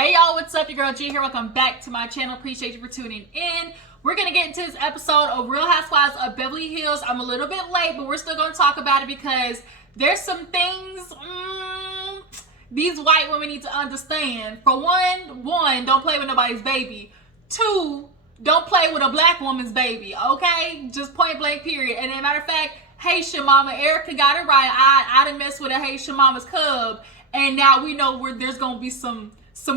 Hey y'all, what's up? Your girl G here. Welcome back to my channel. Appreciate you for tuning in. We're going to get into this episode of Real Housewives of Beverly Hills. I'm a little bit late, but we're still going to talk about it because there's some things these white women need to understand. For one, don't play with nobody's baby. Two, don't play with a black woman's baby, okay? Just point blank period. And as a matter of fact, Haitian mama, Erika got it right. I done messed with a Haitian mama's cub, and now we know where there's going to be some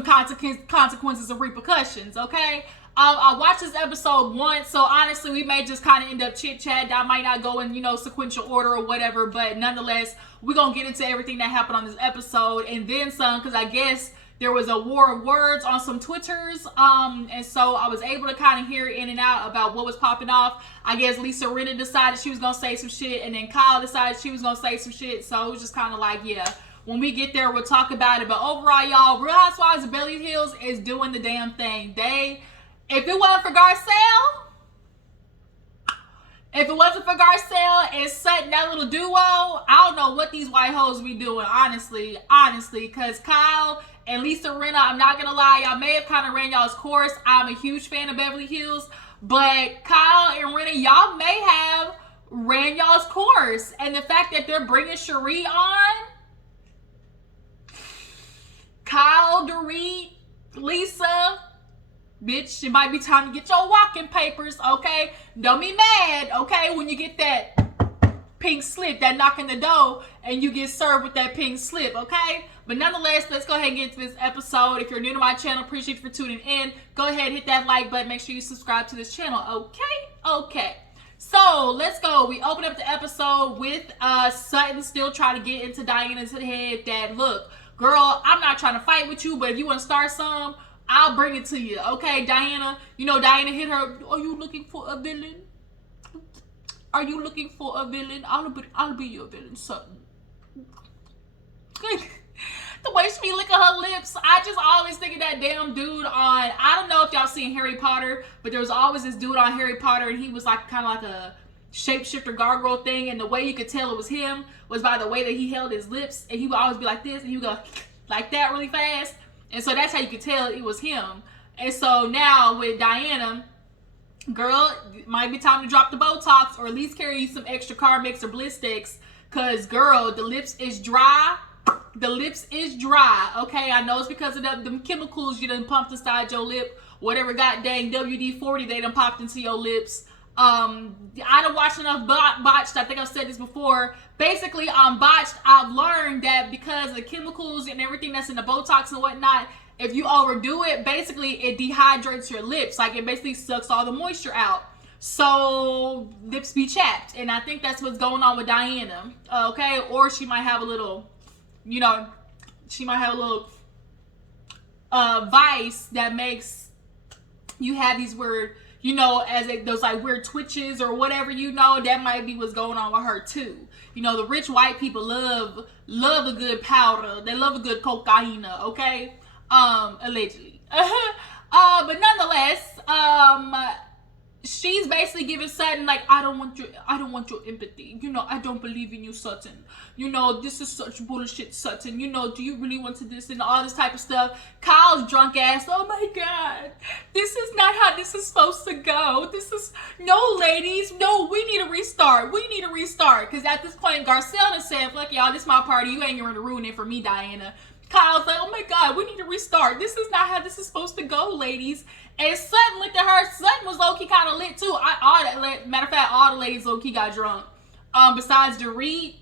consequences and repercussions, okay? I watched this episode once, so honestly, we may just kind of end up chit-chat. I might not go in, sequential order or whatever, but nonetheless, we're going to get into everything that happened on this episode, and then some, because I guess there was a war of words on some Twitters, and so I was able to kind of hear in and out about what was popping off. I guess Lisa Rinna decided she was going to say some shit, and then Kyle decided she was going to say some shit, so it was just kind of like, yeah. When we get there, we'll talk about it. But overall, y'all, Real Housewives of Beverly Hills is doing the damn thing. If it wasn't for Garcelle and Sutton, that little duo, I don't know what these white hoes be doing, honestly, because Kyle and Lisa Rinna, I'm not going to lie, y'all may have kind of ran y'all's course. I'm a huge fan of Beverly Hills, but Kyle and Rinna, y'all may have ran y'all's course. And the fact that they're bringing Cherie on, Kyle, Dorit, Lisa, bitch, it might be time to get your walking papers, okay? Don't be mad, okay, when you get that pink slip, that knock in the door, and you get served with that pink slip, okay? But nonetheless, let's go ahead and get into this episode. If you're new to my channel, appreciate you for tuning in. Go ahead, hit that like button. Make sure you subscribe to this channel, okay? So, let's go. We open up the episode with Sutton still trying to get into Diana's head that, look, girl, I'm not trying to fight with you, but if you want to start some, I'll bring it to you. Okay, Diana? Diana hit her. Are you looking for a villain? Are you looking for a villain? I'll be your villain, Sutton. The way she be licking her lips, I just always think of that damn dude on, I don't know if y'all seen Harry Potter, but there was always this dude on Harry Potter, and he was like kind of like a shapeshifter gargoyle thing, and the way you could tell it was him was by the way that he held his lips, and he would always be like this, and he would go like that really fast, and so that's how you could tell it was him. And so now with Diana, girl, it might be time to drop the Botox, or at least carry some extra Carmex or Bliss sticks, because girl, the lips is dry, okay? I know it's because of them chemicals you done pumped inside your lip, whatever god dang WD-40 they done popped into your lips. I done watched enough Botched. I think I've said this before. Basically, on Botched, I've learned that because of the chemicals and everything that's in the Botox and whatnot, if you overdo it, basically it dehydrates your lips. Like, it basically sucks all the moisture out. So, lips be chapped. And I think that's what's going on with Diana. Okay? Or she might have a little, vice that makes you have these weird, those like weird twitches or whatever, that might be what's going on with her too. The rich white people love a good powder. They love a good cocaine, okay? Allegedly. But nonetheless, she's basically giving Sutton like, I don't want your empathy. I don't believe in you, Sutton. This is such bullshit, Sutton. Do you really want to this and all this type of stuff? Kyle's drunk ass, oh my God, this is not how this is supposed to go. No, ladies, no, we need a restart. Because at this point, Garcelle has said, fuck y'all, this is my party. You ain't going to ruin it for me, Diana. Kyle's like, oh my God, we need to restart. This is not how this is supposed to go, ladies. And Sutton looked at her. Sutton was low-key kind of lit too. Matter of fact, all the ladies low-key got drunk. Besides Dorit,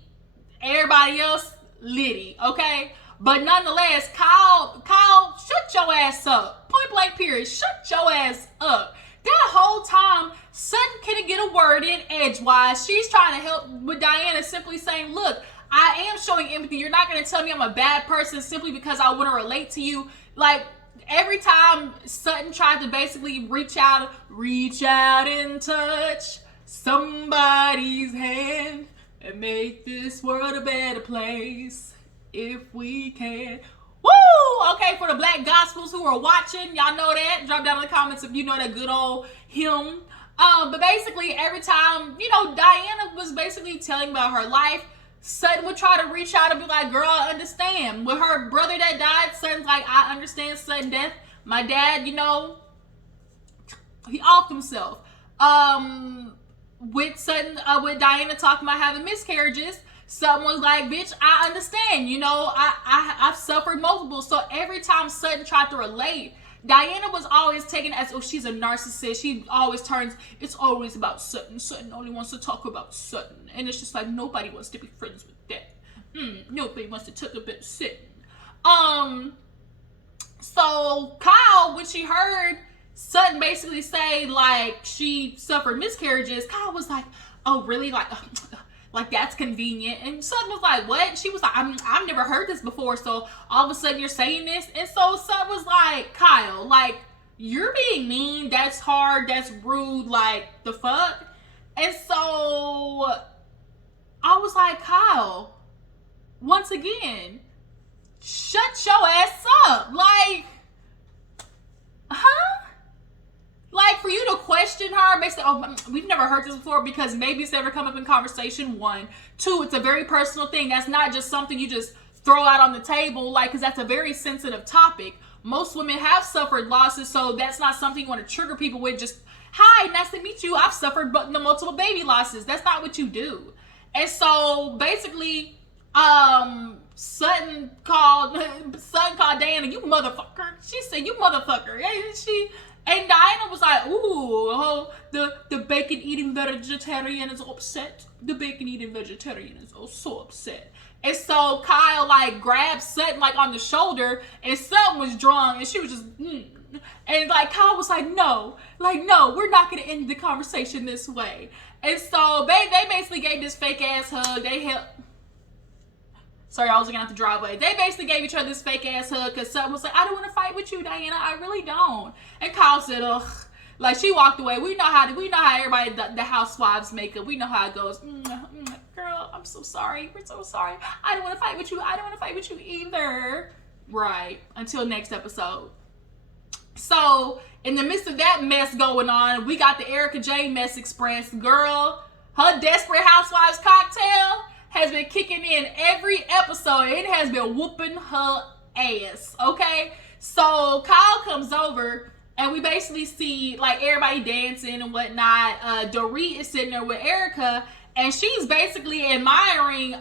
everybody else litty, okay? But nonetheless, Kyle, shut your ass up. Point blank period. Shut your ass up. That whole time, Sutton couldn't get a word in edgewise. She's trying to help with Diana, simply saying, look, I am showing empathy. You're not going to tell me I'm a bad person simply because I want to relate to you. Like, every time Sutton tried to basically reach out and touch somebody's hand and make this world a better place if we can. Woo! Okay, for the black gospels who are watching, y'all know that. Drop down in the comments if you know that good old hymn. But basically, every time, Diana was basically telling about her life, Sutton would try to reach out and be like, girl, I understand. With her brother that died, Sutton's like, I understand Sutton's death. My dad, you know, he offed himself. With Sutton, with Diana talking about having miscarriages, Sutton was like, bitch, I understand. You know, I've suffered multiple. So every time Sutton tried to relate, Diana was always taken as, oh, she's a narcissist. She always turns, it's always about Sutton. Sutton only wants to talk about Sutton. And it's just like, nobody wants to be friends with that. Nobody wants to talk about Sutton. So Kyle, when she heard Sutton basically say, like, she suffered miscarriages, Kyle was like, oh, really? Like that's convenient. And Sutton was like, what? She was like, I've never heard this before, so all of a sudden you're saying this? And so Sutton was like, Kyle, like, you're being mean, that's hard, that's rude, like, the fuck? And so I was like, Kyle, once again, shut your ass up. Like, huh? Like, for you to question her, basically, oh, we've never heard this before, because maybe it's never come up in conversation, 1. 2, it's a very personal thing. That's not just something you just throw out on the table, like, because that's a very sensitive topic. Most women have suffered losses, so that's not something you want to trigger people with. Just, hi, nice to meet you. I've suffered the multiple baby losses. That's not what you do. And so, basically, Sutton called Diana, you motherfucker. She said, you motherfucker. And Diana was like, ooh, the bacon-eating vegetarian is upset. The bacon-eating vegetarian is so upset. And so Kyle, like, grabbed Sutton, like, on the shoulder, and Sutton was drunk, and she was just, And, like, Kyle was like, no, we're not going to end the conversation this way. And so they basically gave this fake-ass hug. Sorry, I was looking at the driveway. They basically gave each other this fake ass hug because Sutton was like, I don't want to fight with you, Diana. I really don't. And Kyle said, ugh. Like, she walked away. We know how everybody, the housewives make it. We know how it goes. Girl, I'm so sorry. We're so sorry. I don't want to fight with you. I don't want to fight with you either. Right. Until next episode. So, in the midst of that mess going on, we got the Erika J mess express. Girl, her Desperate Housewives cocktail has been kicking in every episode. It has been whooping her ass, okay? So Kyle comes over, and we basically see, like, everybody dancing and whatnot. Dorit is sitting there with Erika, and she's basically admiring,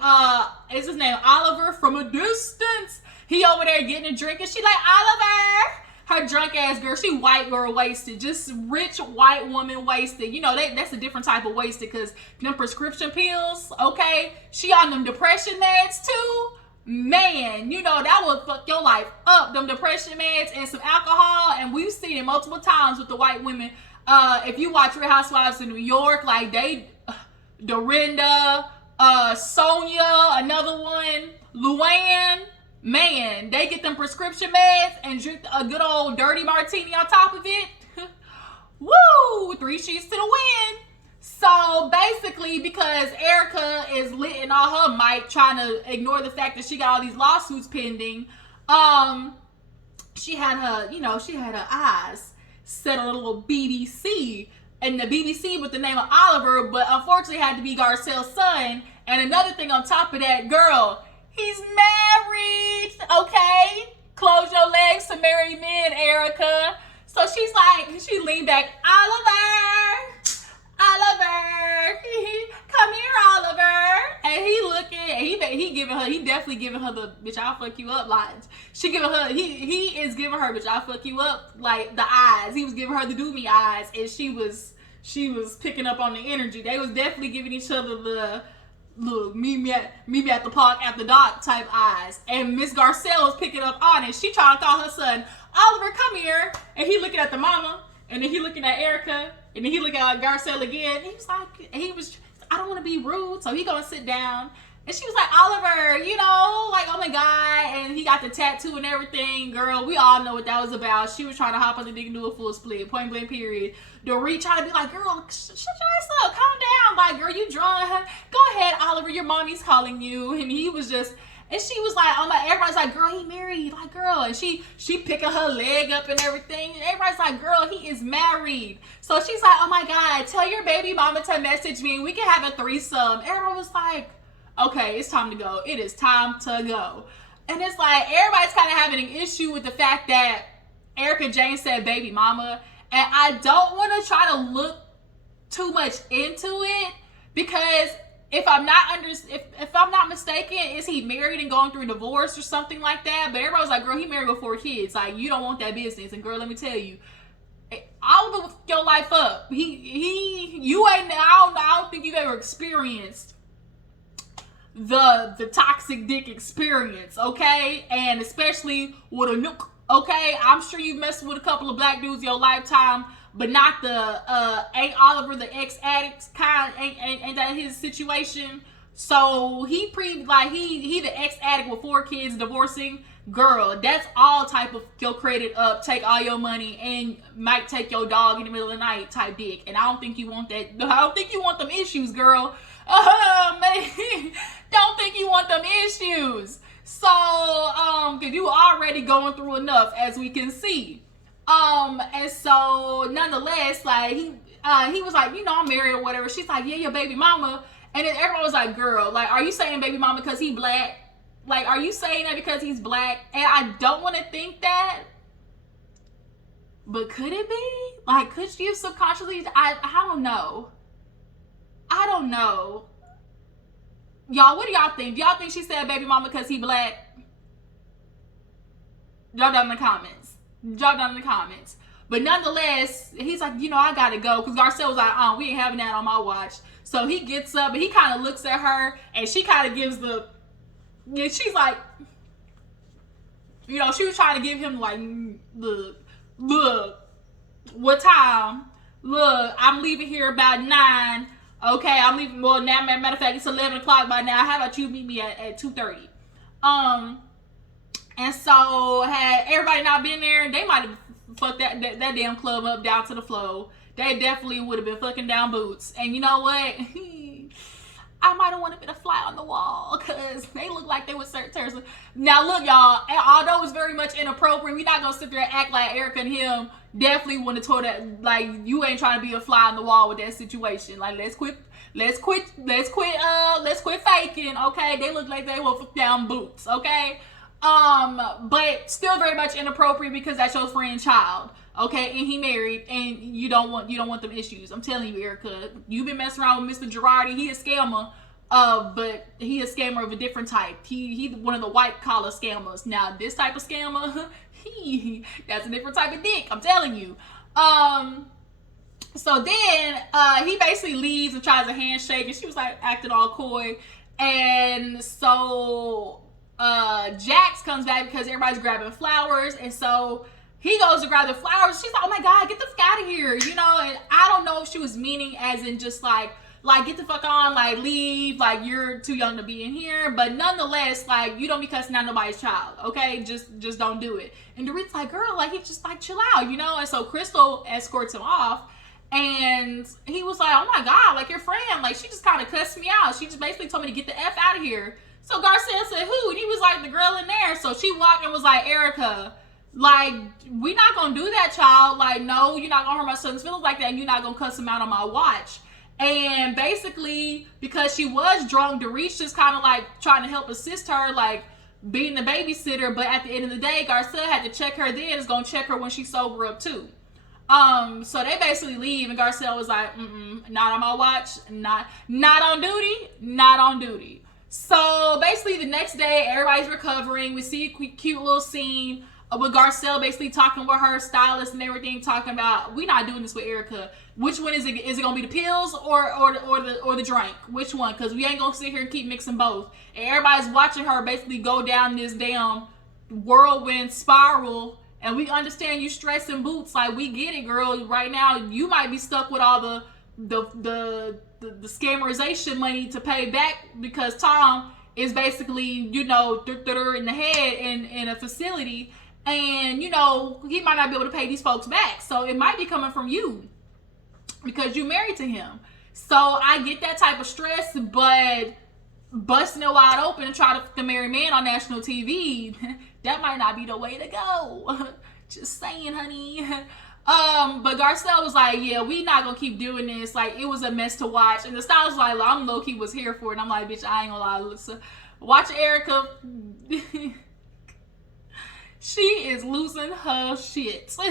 is his name Oliver from a distance? He over there getting a drink, and she like, Oliver! Her drunk ass girl, she white girl wasted, just rich white woman wasted. You know, that's a different type of wasted, because them prescription pills, okay? She on them depression meds too. Man, you know, that would fuck your life up. Them depression meds and some alcohol, and we've seen it multiple times with the white women. If you watch Real Housewives in New York, like Dorinda, Sonia, another one, Luann, man, they get them prescription meds and drink a good old dirty martini on top of it. Woo! 3 sheets to the wind. So basically, because Erika is lit in all her might, trying to ignore the fact that she got all these lawsuits pending, she had her eyes set on a little BBC, and the BBC with the name of Oliver, but unfortunately had to be Garcelle's son. And another thing on top of that, girl, he's married, okay? Close your legs to married men, Erika. So she's like, she leaned back, Oliver, come here, Oliver. And he looking, and he definitely giving her the bitch I'll fuck you up lines. She giving her, he is giving her bitch I'll fuck you up, like, the eyes. He was giving her the do me eyes, and she was picking up on the energy. They was definitely giving each other the look, meet me at the park after dark type eyes. And Miss Garcelle was picking up on it. She trying to call her son, Oliver, come here. And he looking at the mama, and then he looking at Erika, and then he looking at Garcelle again. He was like, I don't want to be rude, so he gonna sit down. And she was like, Oliver, you know, like, oh my God. And he got the tattoo and everything. Girl, we all know what that was about. She was trying to hop on the dick and do a full split, point blank period. Dorit trying to be like, girl, shut your ass up, calm down. Like, girl, you drunk. Go ahead, Oliver, your mommy's calling you. And he was just, and she was like, oh my, everybody's like, girl, he married. Like, girl. And she picking her leg up and everything. And everybody's like, girl, he is married. So she's like, oh my God, tell your baby mama to message me. We can have a threesome. Everyone was like, Okay, it's time to go. It is time to go. And it's like everybody's kind of having an issue with the fact that Erika Jayne said baby mama. And I don't want to try to look too much into it because if I'm not mistaken, is he married and going through a divorce or something like that? But everybody was like, girl, he married with 4 kids. Like, you don't want that business. And girl, let me tell you, I'll live your life up. You ain't. I don't think you've ever experienced the toxic dick experience, okay? And especially with a nuke, okay? I'm sure you messed with a couple of black dudes your lifetime, but not the ain't Oliver the ex-addict kind. Ain't that his situation? So he the ex-addict with 4 kids divorcing. Girl, that's all type of your credit up, take all your money, and might take your dog in the middle of the night type dick. And I don't think you want that. I don't think you want them issues, girl. Man, don't think you want them issues. So, cause you already going through enough, as we can see. And so, nonetheless, like he was like, you know, I'm married or whatever. She's like, yeah, your baby mama. And then everyone was like, girl, like, are you saying baby mama because he black? Like, are you saying that because he's black? And I don't want to think that. But could it be? Like, could you subconsciously? I don't know. I don't know. Y'all, what do y'all think? Do y'all think she said baby mama because he black? Drop down in the comments. Drop down in the comments. But nonetheless, he's like, you know, I gotta go. Because Garcelle was like, we ain't having that on my watch. So he gets up and he kind of looks at her and she kind of gives she's like, you know, she was trying to give him like, look, what time? Look, I'm leaving here about 9. Okay, I'm leaving. Well, now, matter of fact, it's 11 o'clock by now. How about you meet me at 2:30? And so had everybody not been there, they might have fucked that damn club up down to the floor. They definitely would have been fucking down boots. And you know what? I might have wanted to be a fly on the wall because they look like they would search terrorism. Now, look, y'all, although it's very much inappropriate, we're not going to sit there and act like Erika and him definitely want to told that, like, you ain't trying to be a fly on the wall with that situation. Like, let's quit faking, okay? They look like they will fuck down boots, okay? But still very much inappropriate because that's your friend's child. Okay, and he married, and you don't want them issues. I'm telling you, Erika, you've been messing around with Mr. Girardi. He a scammer, but he a scammer of a different type. He one of the white collar scammers. Now this type of scammer, that's a different type of dick. I'm telling you. So then he basically leaves and tries a handshake, and she was like acting all coy, and so Jax comes back because everybody's grabbing flowers, and so he goes to grab the flowers. She's like, oh my God, get the fuck out of here. You know, and I don't know if she was meaning as in just like get the fuck on, like leave, like you're too young to be in here. But nonetheless, like you don't be cussing out nobody's child, okay? Just don't do it. And Dorit's like, girl, like he just like chill out, you know? And so Crystal escorts him off. And he was like, oh my God, like your friend, like she just kind of cussed me out. She just basically told me to get the F out of here. So Garcelle said, who? And he was like, the girl in there. So she walked and was like, Erika, like, we not gonna do that, child. Like, no, you're not gonna hurt my son's feelings like that, and you're not gonna cuss him out on my watch. And basically, because she was drunk, Dorit just kind of like trying to help assist her, like being the babysitter. But at the end of the day, Garcelle had to check her then, is gonna check her when she sober up too. So they basically leave, and Garcelle was like, not on my watch, not on duty. So basically the next day, everybody's recovering. We see a cute little scene with Garcelle basically talking with her stylist and everything, talking about, we not doing this with Erika. Which one is it? Is it gonna be the pills or the drink? Which one? Because we ain't gonna sit here and keep mixing both. And everybody's watching her basically go down this damn whirlwind spiral. And we understand you stressing boots, like we get it, girl. Right now, you might be stuck with all the scamerization money to pay back because Tom is basically, you know, in the head in a facility. And, you know, he might not be able to pay these folks back. So it might be coming from you because you married to him. So I get that type of stress, but busting it wide open and try to fuck a married man on national TV, that might not be the way to go. Just saying, honey. But Garcelle was like, yeah, we not gonna keep doing this. Like, it was a mess to watch. And the stylist was like, I'm low-key was here for it. And I'm like, bitch, I ain't gonna lie. Listen, watch Erika. She is losing her shit. So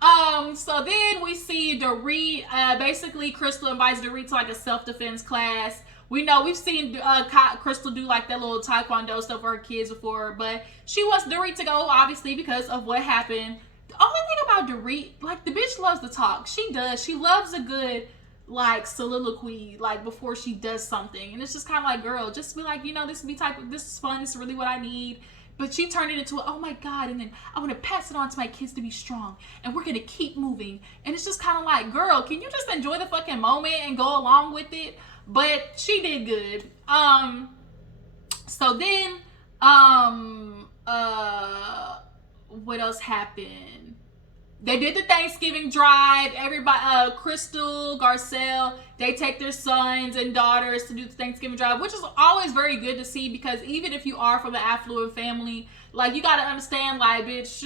then we see Dorit, basically Crystal invites Dorit to like a self-defense class. We've seen Crystal do like that little taekwondo stuff for her kids before, but she wants Dorit to go, obviously, because of what happened. The only thing about Dorit, like, the bitch loves to talk. She does. She loves a good, like, soliloquy, like, before she does something. And it's just kind of like, girl, just be like, this is fun. This is really what I need. But she turned it into, oh my God, and then I want to pass it on to my kids to be strong. And we're going to keep moving. And it's just kind of like, girl, can you just enjoy the fucking moment and go along with it? But she did good. So then, what else happened? They did the Thanksgiving drive. Everybody, Crystal, Garcelle, they take their sons and daughters to do the Thanksgiving drive, which is always very good to see, because even if you are from an affluent family, like, you gotta understand, like, bitch,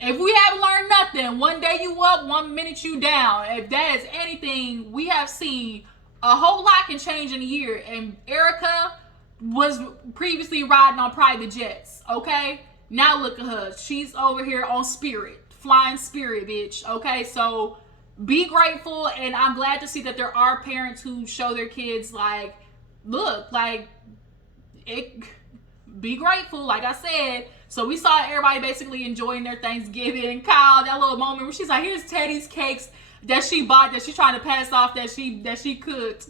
if we haven't learned nothing, one day you up, 1 minute you down. If that is anything we have seen, a whole lot can change in a year. And Erika was previously riding on private jets, okay? Now look at her. She's over here on Spirit. Flying Spirit, bitch. Okay, so be grateful, and I'm glad to see that there are parents who show their kids, like, look, like, it. Be grateful, like I said. So we saw everybody basically enjoying their Thanksgiving. Kyle, that little moment where she's like, here's Teddy's cakes that she bought, that she's trying to pass off, that she cooked.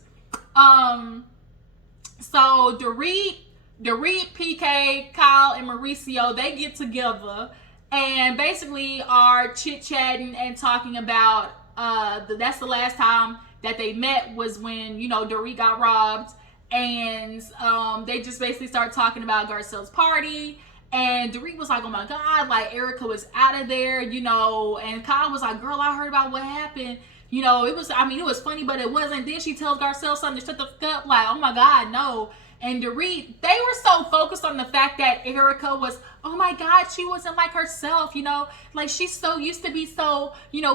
So Dorit, PK, Kyle, and Mauricio, they get together and basically are chit-chatting and talking about, that's the last time that they met, was when, Dorit got robbed. And they just basically start talking about Garcelle's party. And Dorit was like, oh my God, like, Erika was out of there, and Kyle was like, girl, I heard about what happened. It was funny, but it wasn't. Then she tells Garcelle something to shut the fuck up, like, oh my God, no. And Dorit, they were so focused on the fact that Erika was, oh my God, she wasn't like herself, like, she's so used to be so,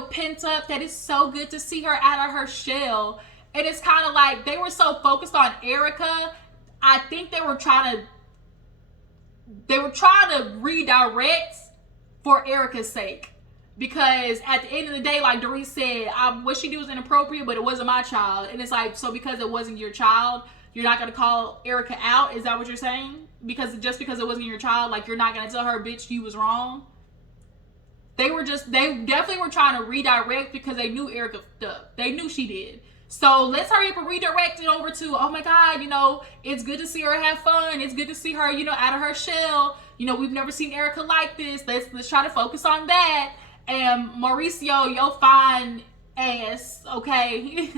pent up, that it's so good to see her out of her shell. And it's kind of like they were so focused on Erika. I think they were trying to redirect for Erika's sake. Because at the end of the day, like Dorit said, what she did was inappropriate, but it wasn't my child. And it's like, so because it wasn't your child, you're not going to call Erika out? Is that what you're saying? Just because it wasn't your child, like, you're not going to tell her, bitch, you was wrong? They definitely were trying to redirect because they knew Erika fucked up. They knew she did. So let's hurry up and redirect it over to, oh my God, it's good to see her have fun. It's good to see her, out of her shell. We've never seen Erika like this. Let's try to focus on that. And Mauricio, your fine ass, okay?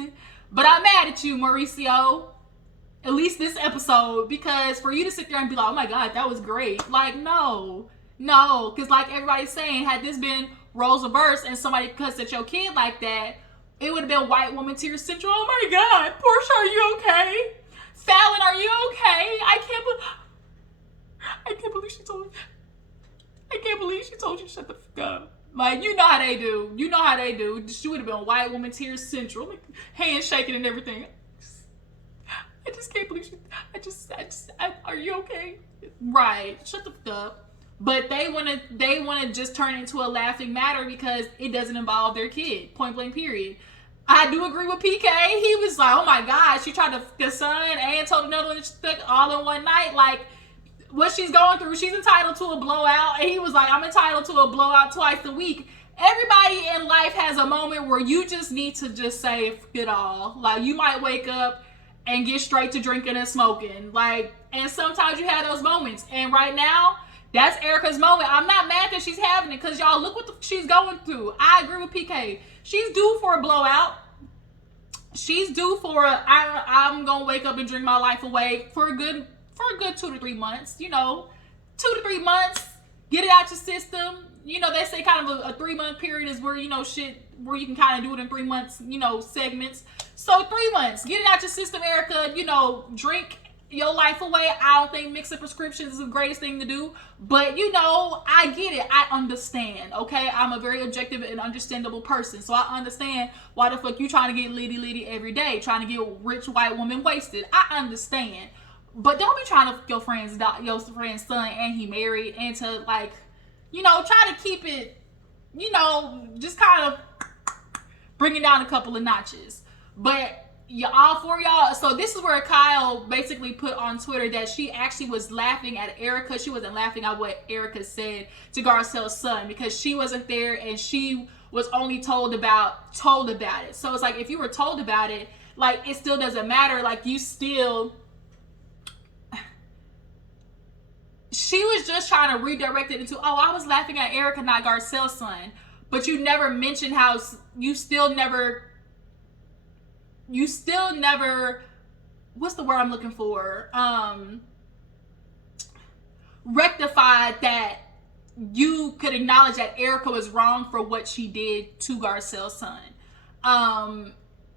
But I'm mad at you, Mauricio. At least this episode, because for you to sit there and be like, oh my God, that was great. Like, no. Because like everybody's saying, had this been roles reversed and somebody cussed at your kid like that, it would have been white woman tears central. Oh my God, Portia, are you okay? Fallon, are you okay? I can't believe she told you to shut the fuck up. Like, you know how they do. She would have been white woman tears central, like, hands shaking and everything. I just can't believe are you okay? Right, shut the fuck up. But they want to just turn it into a laughing matter because it doesn't involve their kid. Point blank, period. I do agree with PK. He was like, oh my God, she tried to fuck her son and told another one to fuck all in one night. Like, what she's going through, she's entitled to a blowout. And he was like, I'm entitled to a blowout twice a week. Everybody in life has a moment where you just need to just say, fuck it all. Like, you might wake up and get straight to drinking and smoking. Like, and sometimes you have those moments. And right now, that's Erika's moment. I'm not mad that she's having it, because y'all, look what she's going through. I agree with PK. She's due for a blowout. She's due for I'm going to wake up and drink my life away for a good 2 to 3 months. 2 to 3 months. Get it out your system. They say kind of a 3-month period is where, where you can kind of do it in 3 months, segments. So 3 months. Get it out your system, Erika. Drink your life away. I don't think mixing prescriptions is the greatest thing to do. But, you know, I get it. I understand, okay? I'm a very objective and understandable person. So I understand why the fuck you trying to get litty every day, trying to get rich white woman wasted. I understand. But don't be trying to fuck your friend's son and he married and to, like, you know, try to keep it, you know, just kind of bring it down a couple of notches. But all for y'all. So this is where Kyle basically put on Twitter that she actually was laughing at Erika. She wasn't laughing at what Erika said to Garcelle's son because she wasn't there and she was only told about it. So it's like, if you were told about it, like, it still doesn't matter. Like, you still, she was just trying to redirect it into, oh, I was laughing at Erika, not Garcelle's son. But you never mentioned how you still never, what's the word I'm looking for? Rectified that you could acknowledge that Erika was wrong for what she did to Garcelle's son.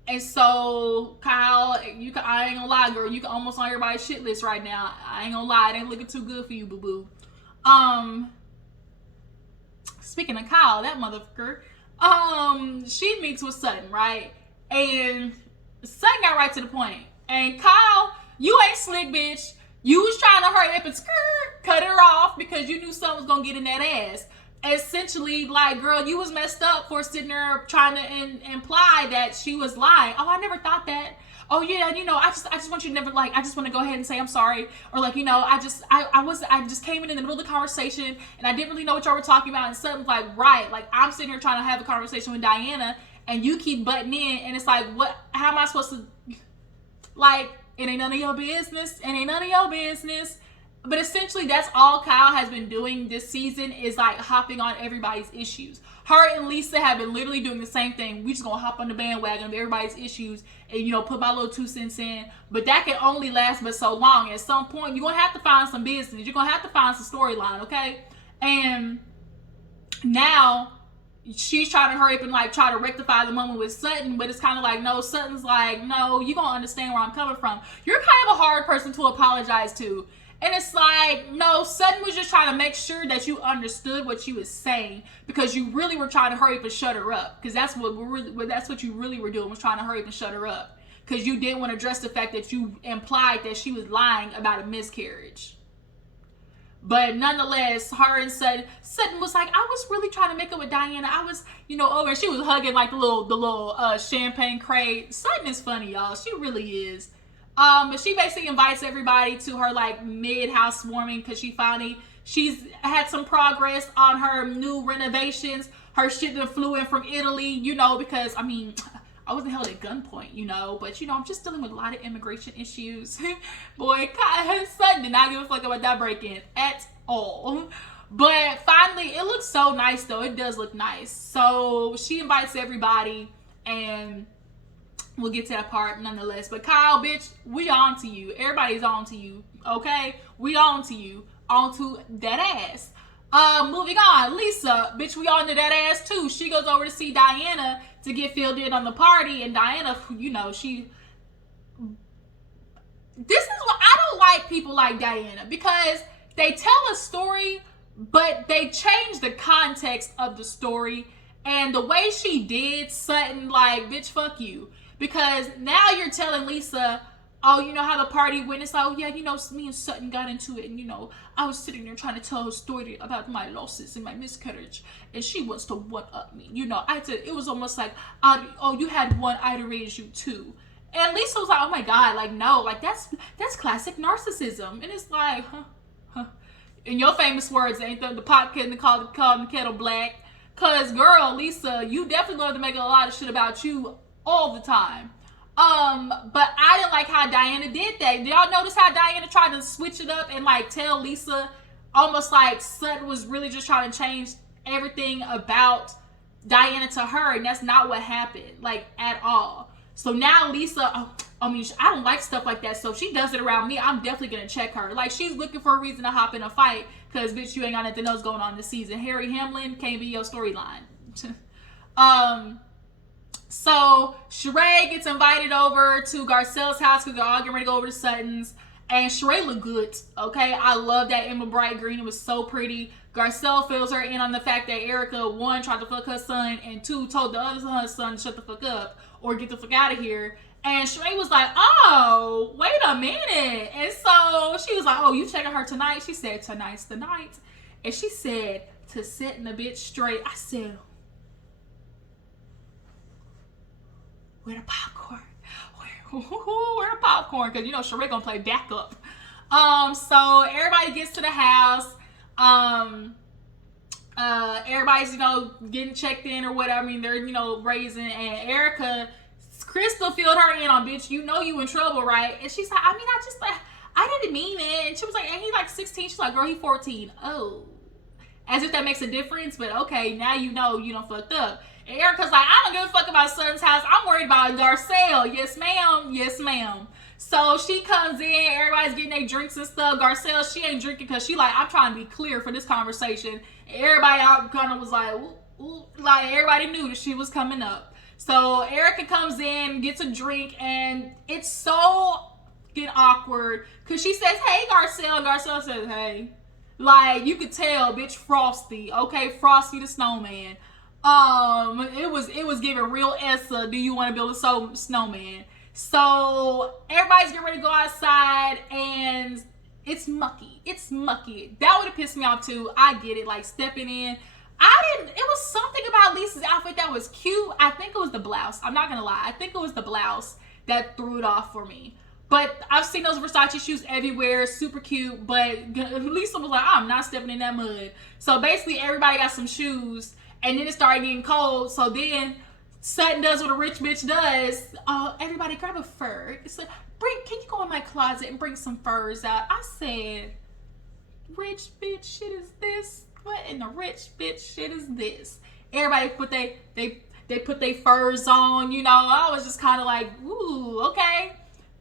And so, Kyle, I ain't gonna lie, girl, you can almost on everybody's shit list right now. I ain't gonna lie, it ain't looking too good for you, boo-boo. Speaking of Kyle, that motherfucker, she meets with Sutton, right? And Sutton got right to the point. And Kyle, you ain't slick, bitch. You was trying to hurry up and cut her off because you knew something was gonna get in that ass. Essentially, like, girl, you was messed up for sitting there trying to imply that she was lying. Oh, I never thought that. Oh yeah, you know, I just want you to never, like, I just want to go ahead and say I'm sorry, or like, you know, I just came in the middle of the conversation and I didn't really know what y'all were talking about, and something's like, right, like, I'm sitting here trying to have a conversation with Diana and you keep butting in, and it's like, what? How am I supposed to? Like, it ain't none of your business. It ain't none of your business. But essentially, that's all Kyle has been doing this season, is like hopping on everybody's issues. Her and Lisa have been literally doing the same thing. We just gonna hop on the bandwagon of everybody's issues and, you know, put my little 2 cents in. But that can only last but so long. At some point, you're gonna have to find some business. You're gonna have to find some storyline, okay? And now she's trying to hurry up and, like, try to rectify the moment with Sutton, but it's kind of like, no, Sutton's like, no, you're gonna understand where I'm coming from. You're kind of a hard person to apologize to. And it's like, no, Sutton was just trying to make sure that you understood what she was saying, because you really were trying to hurry up and shut her up. Because that's what you really were doing, was trying to hurry up and shut her up. Because you didn't want to address the fact that you implied that she was lying about a miscarriage. But nonetheless, her and Sutton was like, I was really trying to make up with Diana. I was, you know, over, and she was hugging like the little champagne crate. Sutton is funny, y'all. She really is. But she basically invites everybody to her, like, mid-housewarming, because she's had some progress on her new renovations. Her shit that flew in from Italy, you know, because, I mean, I wasn't held at gunpoint, you know, but, you know, I'm just dealing with a lot of immigration issues. Boy, Sutton did not give a fuck about that break-in at all. But finally, it looks so nice, though. It does look nice. So she invites everybody, and we'll get to that part nonetheless. But Kyle, bitch, we on to you. Everybody's on to you, okay? We on to you. On to that ass. Moving on. Lisa, bitch, we on to that ass too. She goes over to see Diana to get filled in on the party. And Diana, you know, this is what I don't like, people like Diana, because they tell a story, but they change the context of the story. And the way she did Sutton, like, bitch, fuck you. Because now you're telling Lisa, oh, you know how the party went? It's like, oh, yeah, you know, me and Sutton got into it. And, you know, I was sitting there trying to tell her story about my losses and my miscarriage. And she wants to one-up me. You know, it was almost like, oh, you had one, I'd raise you too. And Lisa was like, oh, my God, like, no, like, that's classic narcissism. And it's like, in your famous words, ain't the pot getting called the kettle black? Because, girl, Lisa, you definitely love to make a lot of shit about you all the time. But I didn't like how Diana did that. Did y'all notice how Diana tried to switch it up and, like, tell Lisa almost like Sutton was really just trying to change everything about Diana to her, and that's not what happened, like, at all. So now Lisa, I don't like stuff like that, so if she does it around me, I'm definitely gonna check her. Like, she's looking for a reason to hop in a fight, because, bitch, you ain't got nothing else going on this season. Harry Hamlin can't be your storyline. So Sheree gets invited over to Garcelle's house because they're all getting ready to go over to Sutton's. And Sheree looked good, okay? I love that Emma Bright Green. It was so pretty. Garcelle fills her in on the fact that Erika, one, tried to fuck her son, and two, told the other son to shut the fuck up or get the fuck out of here. And Sheree was like, oh, wait a minute. And so she was like, oh, you checking her tonight? She said, tonight's the night. And she said, to setting the bitch straight. I said, where the popcorn? Where the popcorn? Because, you know, Sheree gonna play backup. So everybody gets to the house. Everybody's, you know, getting checked in or whatever. I mean, they're, you know, raising. And Erika, Crystal filled her in on, bitch, you know you in trouble, right? And she's like, I mean, I didn't mean it. And she was like, and he like 16. She's like, girl, he 14. Oh. As if that makes a difference, but okay, now you know you done fucked up. And Erika's like, I don't give a fuck about Sutton's house. I'm worried about Garcelle. Yes, ma'am. Yes, ma'am. So she comes in. Everybody's getting their drinks and stuff. Garcelle, she ain't drinking because she like, I'm trying to be clear for this conversation. And everybody out kind of was like, ooh, like everybody knew that she was coming up. So Erika comes in, gets a drink, and it's so fucking awkward because she says, hey, Garcelle. Garcelle says, hey. Like, you could tell, bitch, Frosty. Okay, Frosty the Snowman. It was giving real Essa, do you want to build a snowman? So everybody's getting ready to go outside, and it's mucky. It's mucky. That would have pissed me off too. I get it, like stepping in. It was something about Lisa's outfit that was cute. I think it was the blouse. I'm not gonna lie. I think it was the blouse that threw it off for me. But I've seen those Versace shoes everywhere, super cute. But Lisa was like, I'm not stepping in that mud. So basically, everybody got some shoes, and then it started getting cold. So then Sutton does what a rich bitch does. Everybody grab a fur. It's like, can you go in my closet and bring some furs out? I said, rich bitch shit is this? What in the rich bitch shit is this? Everybody put they put their furs on. You know, I was just kind of like, ooh, okay.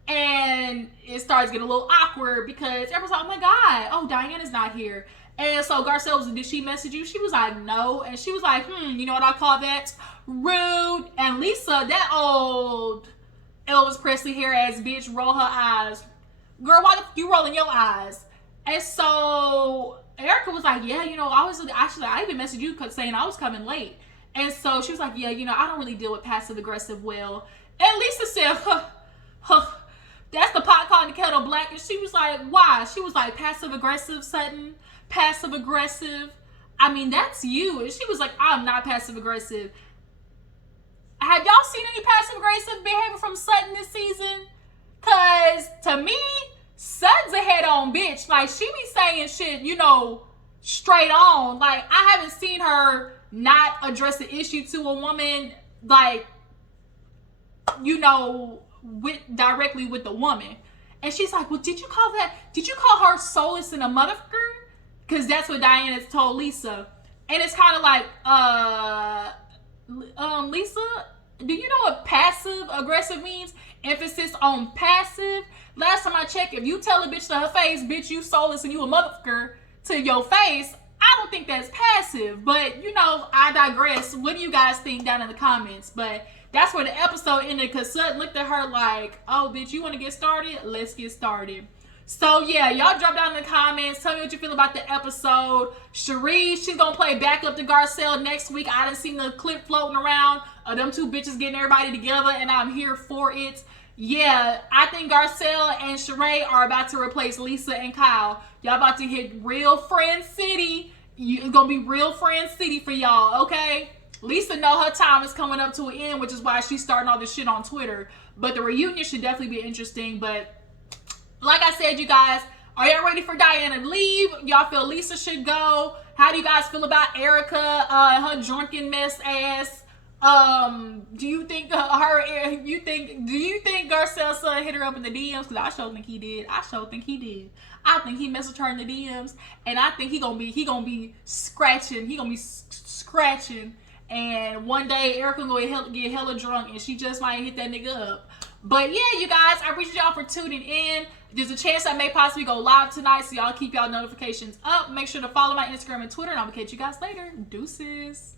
And it starts getting a little awkward because everyone's like, oh my God, oh, Diana's not here. And so Garcelle was like, did she message you? She was like, no. And she was like, you know what I call that? Rude. And Lisa, that old Elvis Presley hair ass bitch, roll her eyes. Girl, why the f you rolling your eyes? And so Erika was like, yeah, you know, I even messaged you saying I was coming late. And so she was like, yeah, you know, I don't really deal with passive aggressive well. And Lisa said, that's the pot calling the kettle black. And she was like, why? She was like, passive aggressive, Sutton. Passive aggressive. I mean, that's you. And she was like, I'm not passive aggressive. Have y'all seen any passive aggressive behavior from Sutton this season? Cause to me, Sutton's a head on bitch. Like, she be saying shit, you know, straight on. Like, I haven't seen her not address the issue to a woman, like, you know, directly with the woman. And she's like, well, did you call her soulless and a motherfucker? Because that's what Diana's told Lisa. And it's kind of like, Lisa, do you know what passive aggressive means? Emphasis on passive. Last time I checked, if you tell a bitch to her face, bitch, you soulless and you a motherfucker to your face, I don't think that's passive. But, you know, I digress. What do you guys think down in the comments? But that's where the episode ended, because Sutton looked at her like, oh, bitch, you want to get started? Let's get started. So, yeah, y'all drop down in the comments. Tell me what you feel about the episode. Cherie, she's going to play backup to Garcelle next week. I done seen the clip floating around of them two bitches getting everybody together, and I'm here for it. Yeah, I think Garcelle and Sheree are about to replace Lisa and Kyle. Y'all about to hit real friend city. It's going to be real friend city for y'all, okay? Lisa know her time is coming up to an end, which is why she's starting all this shit on Twitter. But the reunion should definitely be interesting. But like I said, you guys, are y'all ready for Diana to leave? Y'all feel Lisa should go? How do you guys feel about Erika, her drunken mess ass? Do you think do you think Garcelle's son hit her up in the DMs? Because I sure think he did. I think he messaged her in the DMs, and I think he gonna be scratching. He gonna be scratching. And one day Erika gonna get hella drunk, and she just might hit that nigga up. But yeah, you guys, I appreciate y'all for tuning in. There's a chance I may possibly go live tonight, so y'all keep y'all notifications up. Make sure to follow my Instagram and Twitter, and I'll catch you guys later. Deuces.